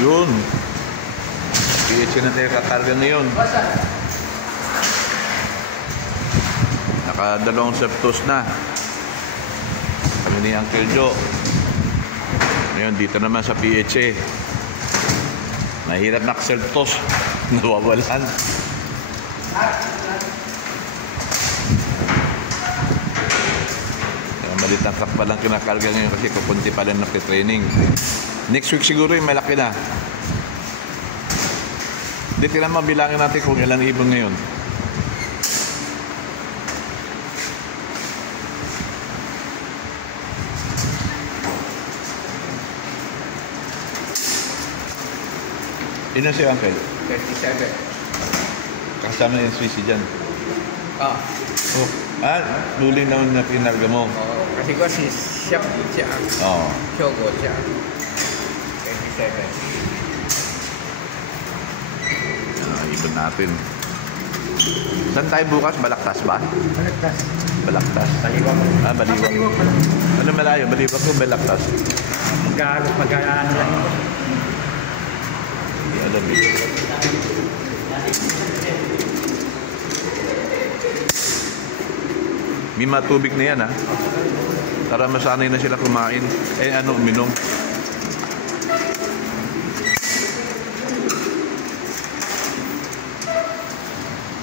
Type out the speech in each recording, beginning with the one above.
Yun. PH na tayo kakarga ngayon. Nakadalawang septos na. Kami ni Uncle Joe. Ngayon, dito naman sa PHA. Mahirap na septos. Nawawalan. Malit ang truck pa lang kinakarga ngayon kasi kukunti pa lang nagtitraining. Next week siguro yung malaki na. Hindi tila mabilangin natin kung ilang ibon ngayon. Ilan siya, Uncle? 37. Kasama yung Swiss dyan. Ah. Oh. Luling naman na pinarga mo. Oo. Kasi ko si Siap siya. Oo. Shogo siya. 27. Ibon natin. Saan tayo bukas? Balaktas ba? Balaktas. Balaktas. Baliwag. Baliwag. Ano malayo? Baliwag ko Balaktas? Mag-ano lang ito. Hindi alam eh. May matubig na yan, ha? Para masanay na sila kumain. Uminom.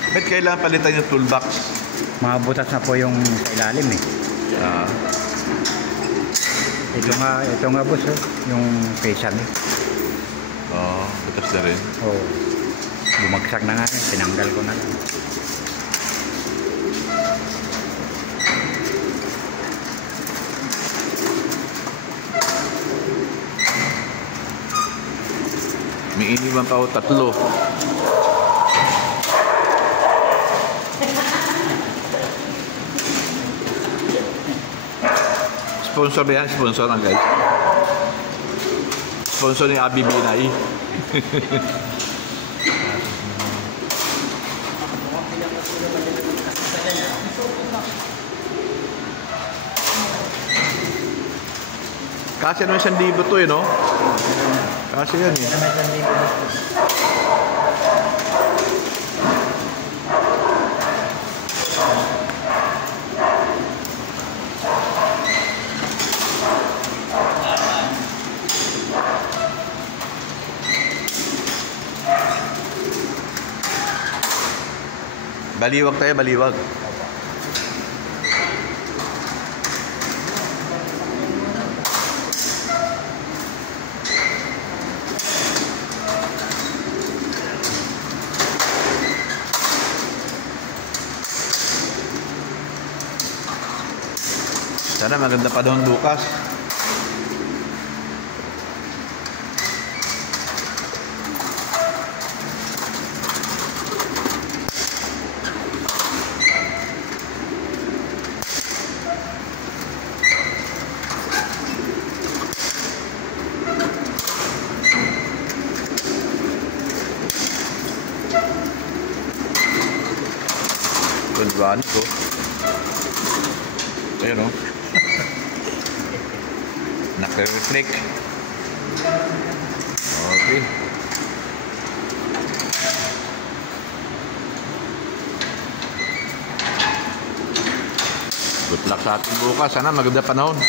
Ba't kailangan palitan yung toolbox? Mabutas na po yung sa ilalim eh. Ito nga boss, yung pesa niya. Butas na rin. Oo. Bumagsak na nga, tinanggal ko na lang. May iniwan pa ako 3. Sponsor ba yan? Sponsor ang guys. Sponsor ni Abi Binay. Kasi naman 1,000 to no? Kasi yan eh. Baliwag tayo, baliwag. Sana maganda pa doon bukas. Kunwaan ko. Ayun o. Naka-reflect. Okay. Good luck sa ating bukas. Sana maganda panahon.